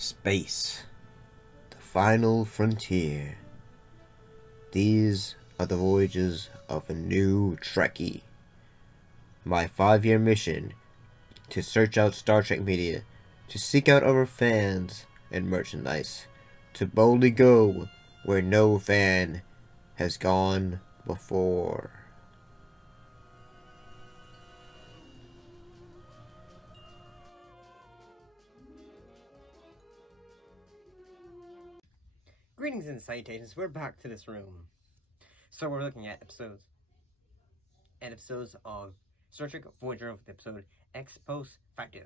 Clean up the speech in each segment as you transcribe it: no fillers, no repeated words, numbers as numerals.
Space, the final frontier. These are the voyages of a new Trekkie. My 5-year mission to search out Star Trek media, to seek out our fans and merchandise, to boldly go where no fan has gone before. Greetings and salutations, we're back to this room. So we're looking at episodes of Star Trek Voyager with the episode Ex Post Facto.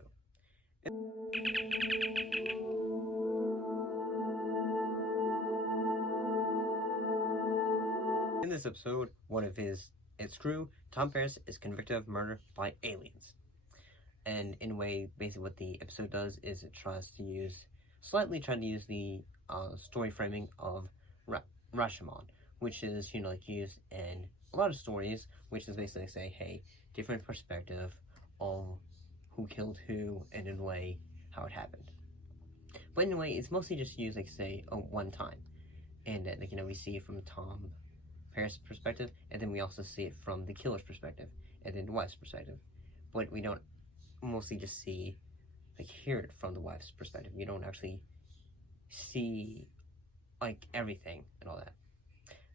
In this episode, one of its crew, Tom Paris, is convicted of murder by aliens. And in a way, basically what the episode does is it tries to use the story framing of Rashomon, which is, used in a lot of stories, which is basically say, hey, different perspective on who killed who, and in a way, how it happened. But in a way, it's mostly just used, one time. And, we see it from Tom Paris' perspective, and then we also see it from the killer's perspective, and then the wife's perspective. But we don't mostly just hear it from the wife's perspective. We don't actually see everything and all that.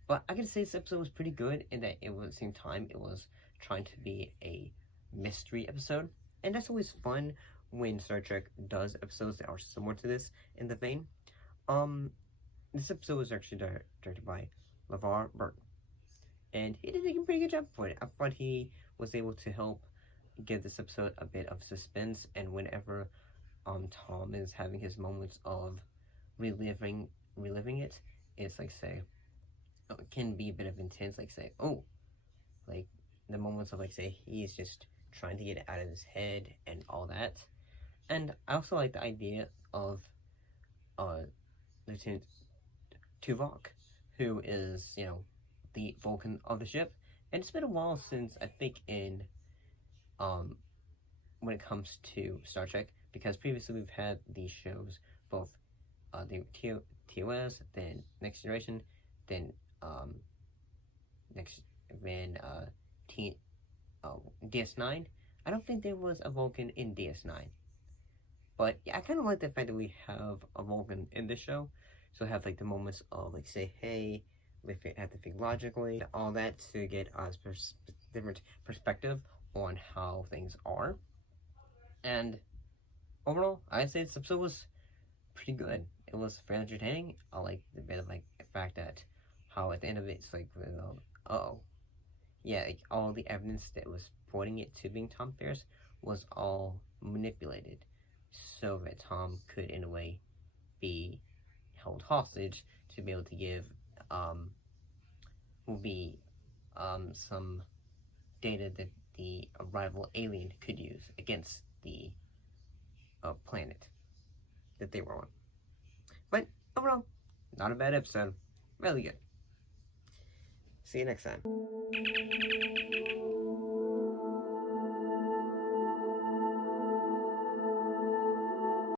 But I can say this episode was pretty good in that it was, at the same time, it was trying to be a mystery episode. And that's always fun when Star Trek does episodes that are similar to this in the vein. This episode was actually directed by LeVar Burton. And he did a pretty good job for it. I thought he was able to help give this episode a bit of suspense, and whenever Tom is having his moments of reliving it, it's it can be a bit of intense, the moments of he's just trying to get it out of his head and all that. And I also like the idea of Lieutenant Tuvok, who is, the Vulcan of the ship. And it's been a while since, I think, when it comes to Star Trek, because previously we've had these shows, both the TOS, then Next Generation, then DS9. I don't think there was a Vulcan in DS9, but yeah, I kind of like the fact that we have a Vulcan in this show. So have the moments of say, hey, we have to think logically, all that, to get us different perspective on how things are. And overall, I'd say this episode was pretty good. It was fairly entertaining. I like the bit of the fact that how at the end of it, it's all the evidence that was pointing it to being Tom Paris was all manipulated so that Tom could, in a way, be held hostage to be able to give some data that the rival alien could use against the planet that they were on. But overall, not a bad episode. Really good. See you next time.